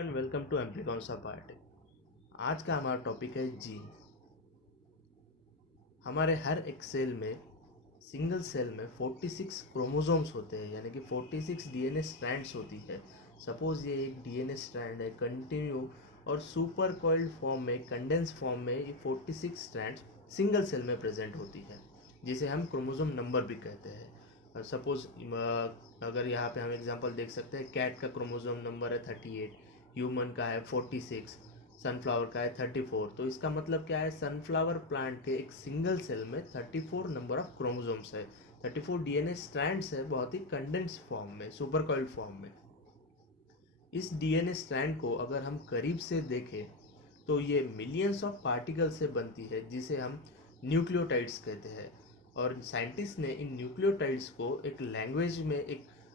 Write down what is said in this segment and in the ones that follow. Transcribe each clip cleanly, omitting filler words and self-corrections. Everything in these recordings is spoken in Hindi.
एंड वेलकम टू एम्प्लीकॉन्सा पार्टी। आज का हमारा टॉपिक है जीन। हमारे हर एक सेल में, सिंगल सेल में 46 क्रोमोसोम्स होते हैं, यानी कि 46 डीएनए स्ट्रैंड्स होती है। सपोज ये एक डीएनए स्ट्रैंड है कंटिन्यू और सुपर कॉइल्ड फॉर्म में, कंडेंस फॉर्म में ये 46 स्ट्रैंड्स सिंगल सेल में प्रेजेंट होती है, जिसे हम क्रोमोसोम नंबर भी कहते हैं। सपोज अगर यहाँ पे हम एग्जांपल देख सकते हैं, कैट का क्रोमोसोम नंबर है 38, ह्यूमन का है 46, सनफ्लावर का है 34। तो इसका मतलब क्या है, सनफ्लावर प्लांट के एक सिंगल सेल में 34 नंबर ऑफ क्रोमोसोम्स है, 34 डीएनए स्ट्रैंड्स है, बहुत ही कंडेंस फॉर्म में, सुपर कॉइल्ड फॉर्म में। इस डीएनए स्ट्रैंड को अगर हम करीब से देखें तो ये मिलियंस ऑफ पार्टिकल से बनती है, जिसे हम न्यूक्लियोटाइड्स कहते हैं। और साइंटिस्ट ने इन न्यूक्लियोटाइड्स को एक लैंग्वेज में,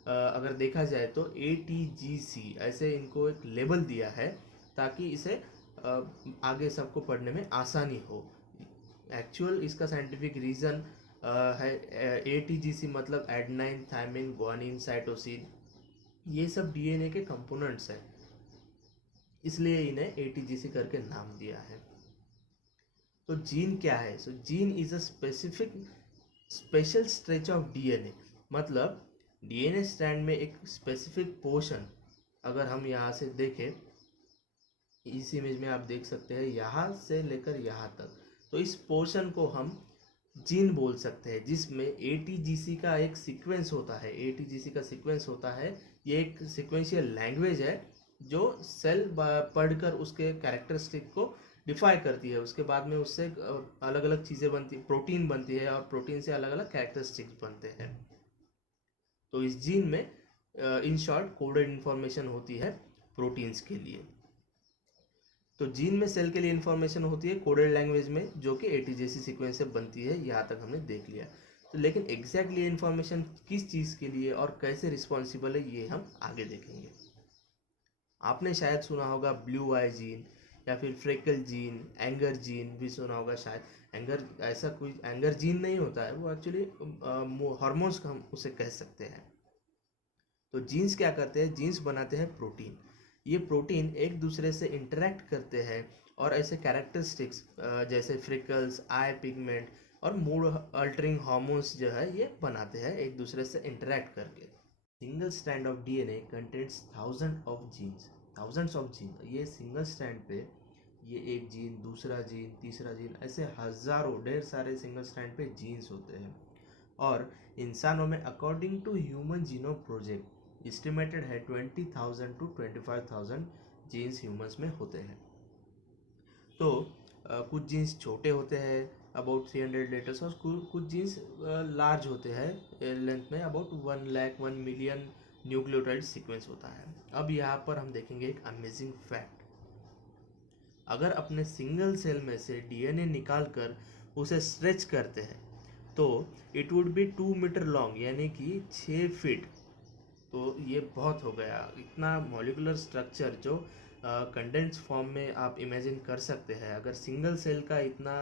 अगर देखा जाए तो ATGC ऐसे इनको एक लेबल दिया है, ताकि इसे आगे सबको पढ़ने में आसानी हो। एक्चुअल इसका साइंटिफिक रीज़न है ATGC मतलब एडेनाइन, थायमिन, ग्वानिन, साइटोसिन, ये सब डीएनए के कंपोनेंट्स हैं, इसलिए इन्हें ATGC करके नाम दिया है। तो जीन क्या है? So gene is a specific special stretch of DNA. मतलब डीएनए स्ट्रैंड में एक स्पेसिफिक पोर्शन, अगर हम यहाँ से देखें, इस इमेज में आप देख सकते हैं यहाँ से लेकर यहाँ तक, तो इस पोर्शन को हम जीन बोल सकते हैं, जिसमें ATGC का एक सीक्वेंस होता है। ATGC का सीक्वेंस होता है, ये एक सीक्वेंशियल लैंग्वेज है जो सेल पढ़कर उसके कैरेक्टरिस्टिक को डिफाई करती है। उसके बाद में उससे अलग अलग चीज़ें बनती, प्रोटीन बनती है, और प्रोटीन से अलग अलग कैरेक्टरिस्टिक्स बनते हैं। तो इस जीन में इन शॉर्ट कोडेड इंफॉर्मेशन होती है प्रोटीन्स के लिए। तो जीन में सेल के लिए इंफॉर्मेशन होती है कोडेड लैंग्वेज में, जो कि ATGC सीक्वेंस से बनती है। यहाँ तक हमने देख लिया। तो लेकिन एग्जैक्टली इंफॉर्मेशन किस चीज़ के लिए और कैसे रिस्पॉन्सिबल है, ये हम आगे देखेंगे। आपने शायद सुना होगा ब्लू आई जीन, या फिर फ्रेकल जीन, एंगर जीन भी सुना होगा शायद। एंगर, ऐसा कोई एंगर जीन नहीं होता है, वो एक्चुअली हार्मोन्स का हम उसे कह सकते हैं। तो जीन्स क्या करते हैं? जीन्स बनाते हैं प्रोटीन। ये प्रोटीन एक दूसरे से इंटरेक्ट करते हैं और ऐसे कैरेक्टरिस्टिक्स जैसे फ्रिकल्स, आई पिगमेंट और मूड अल्टरिंग हार्मोन्स जो है, ये बनाते हैं एक दूसरे से इंटरेक्ट करके। Single strand of DNA contains thousands of gene. ये सिंगल स्ट्रैंड पे ये एक जीन, दूसरा जीन, तीसरा जीन, ऐसे हजारों, ढेर सारे सिंगल स्ट्रैंड पे जीन्स होते हैं। और इंसानों में according to human genome project estimated है 20,000 टू 25,000 जीन्स ह्यूमंस में होते हैं। तो कुछ जीन्स छोटे होते हैं अबाउट 300 लीटर्स, और कुछ जीन्स लार्ज होते हैं लेंथ में, about 1 lakh 1 million nucleotide sequence होता है। अब यहाँ पर हम देखेंगे एक अमेजिंग फैक्ट। अगर अपने सिंगल सेल में से डीएनए निकाल कर उसे स्ट्रेच करते हैं, तो it would be 2 metre long, यानी कि 6 फीट। तो ये बहुत हो गया, इतना मॉलिकुलर स्ट्रक्चर जो कंडेंस फॉर्म में आप इमेजिन कर सकते हैं। अगर सिंगल सेल का इतना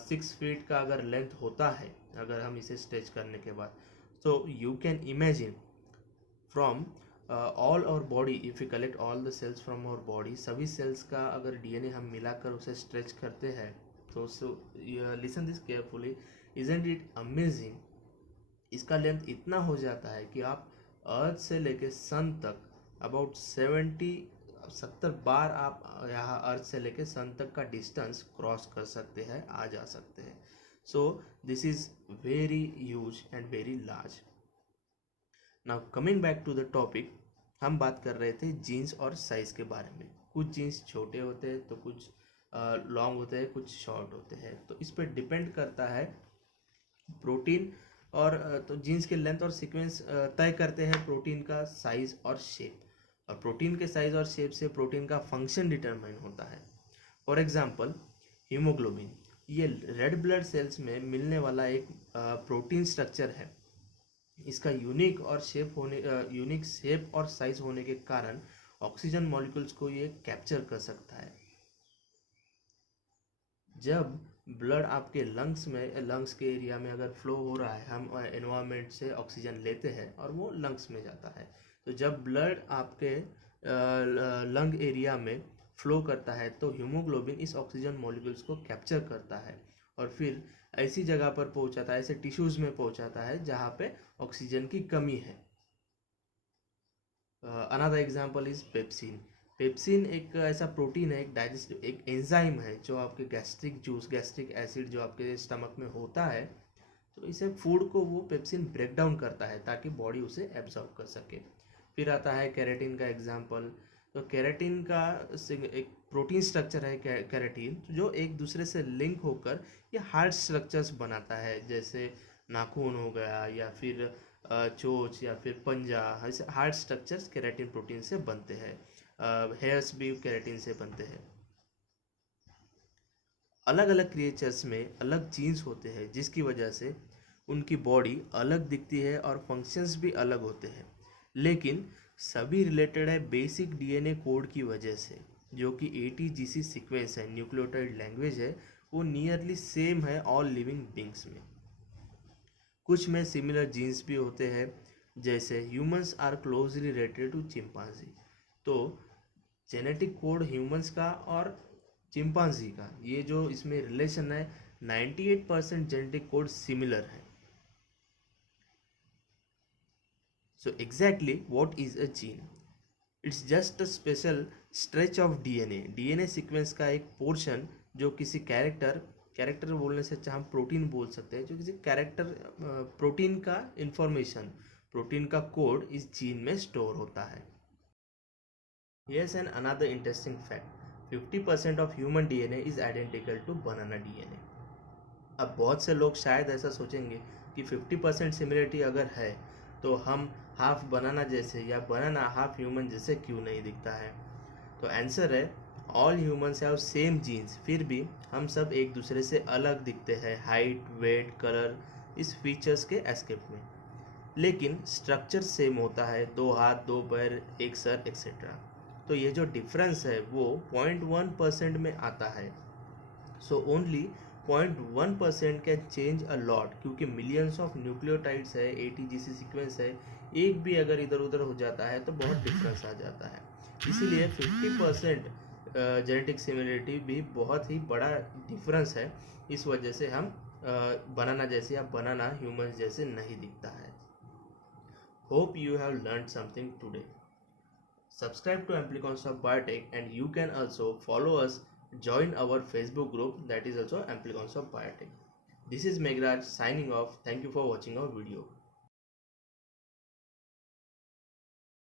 6 फीट का अगर लेंथ होता है, अगर हम इसे स्ट्रेच करने के बाद, तो you can imagine from all our body, if you collect all the cells from our body, सभी सेल्स का अगर डीएनए हम मिलाकर उसे स्ट्रेच करते हैं, तो listen this carefully, isn't it amazing. इसका लेंथ इतना हो जाता है कि आप अर्थ से लेके सन तक अबाउट 70 बार आप यहाँ अर्थ से लेके सन तक का डिस्टेंस क्रॉस कर सकते हैं, आ जा सकते हैं। So this is very huge and very large. Now coming back to the topic, हम बात कर रहे थे जीन्स और साइज के बारे में। कुछ जीन्स छोटे होते हैं, तो कुछ लॉन्ग होते हैं, कुछ शॉर्ट होते हैं। तो इस पर डिपेंड करता है प्रोटीन, और तो जीन्स के लेंथ और सीक्वेंस तय करते हैं प्रोटीन का साइज और शेप। और प्रोटीन के साइज और शेप से प्रोटीन का फंक्शन डिटरमाइन होता है। फॉर एग्जांपल हीमोग्लोबिन, ये रेड ब्लड सेल्स में मिलने वाला एक प्रोटीन स्ट्रक्चर है। इसका यूनिक शेप और साइज होने के कारण ऑक्सीजन मॉलिक्यूल्स को ये कैप्चर कर सकता है। जब ब्लड आपके लंग्स के एरिया में अगर फ्लो हो रहा है, हम एनवायरनमेंट से ऑक्सीजन लेते हैं और वो लंग्स में जाता है। तो जब ब्लड आपके लंग एरिया में फ्लो करता है तो हीमोग्लोबिन इस ऑक्सीजन मॉलिक्यूल्स को कैप्चर करता है और फिर ऐसी जगह पर पहुंचाता है, ऐसे टिश्यूज में पहुंचाता है जहाँ पे ऑक्सीजन की कमी है। Another example is pepsin. Pepsin एक ऐसा प्रोटीन है, एक डाइजेस्टिव एक एंजाइम है जो आपके गैस्ट्रिक जूस, गैस्ट्रिक एसिड जो आपके स्टमक में होता है, तो इसे फूड को वो पेप्सिन ब्रेक डाउन करता है ताकि बॉडी उसे एब्जॉर्ब कर सके। फिर आता है केराटिन का एग्जांपल। तो केराटिन का एक प्रोटीन स्ट्रक्चर है केराटिन, जो एक दूसरे से लिंक होकर ये हार्ड स्ट्रक्चर्स बनाता है, जैसे नाखून हो गया या फिर चोंच या फिर पंजा, ऐसे हार्ड स्ट्रक्चर्स केराटिन प्रोटीन से बनते हैं। हेयर्स भी केराटिन से बनते हैं। अलग अलग क्रिएचर्स में अलग जीन्स होते हैं जिसकी वजह से उनकी बॉडी अलग दिखती है और फंक्शंस भी अलग होते हैं, लेकिन सभी रिलेटेड है बेसिक डीएनए कोड की वजह से, जो कि एटीजीसी सीक्वेंस है, न्यूक्लियोटाइड लैंग्वेज है, वो नियरली सेम है ऑल लिविंग बींग्स में। कुछ में सिमिलर जीन्स भी होते हैं, जैसे humans are closely related to chimpanzee. तो जेनेटिक कोड ह्यूमंस का और चिंपांजी का, ये जो इसमें रिलेशन है, 98% जेनेटिक कोड सिमिलर है। So exactly what is a gene? It's just a special stretch of DNA, DNA sequence का एक पोर्शन जो किसी कैरेक्टर, कैरेक्टर बोलने से अच्छा हम प्रोटीन बोल सकते हैं, जो किसी कैरेक्टर प्रोटीन का इंफॉर्मेशन, प्रोटीन का कोड इस जीन में स्टोर होता है। Here's an another interesting fact. 50% of human DNA is identical to banana DNA. अब बहुत से लोग शायद ऐसा सोचेंगे कि 50% सिमिलरिटी अगर है तो हम हाफ बनाना जैसे या बनाना हाफ ह्यूमन जैसे क्यों नहीं दिखता है? तो आंसर है all humans have same genes, फिर भी हम सब एक दूसरे से अलग दिखते हैं हाइट, वेट, कलर, इस फीचर्स के एस्केप में, लेकिन स्ट्रक्चर सेम होता है, 2 हाथ, 2 पैर, एक सर एक्सेट्रा। तो ये जो डिफरेंस है वो 0.1% में आता है। So only 0.1% can change a lot, क्योंकि मिलियंस ऑफ न्यूक्लियोटाइड्स है, एटीजीसी सीक्वेंस है, एक भी अगर इधर उधर हो जाता है तो बहुत डिफरेंस आ जाता है। इसीलिए 50% जेनेटिक सिमिलरिटी भी बहुत ही बड़ा डिफरेंस है। इस वजह से हम बनाना जैसे या बनाना ह्यूमंस जैसे नहीं दिखता है। Hope you have learn something today. Subscribe to Amplicons of Biotech, and you can also follow us, join our Facebook group that is also Amplicons of Biotech. This is Meghraj signing off. Thank you for watching our video.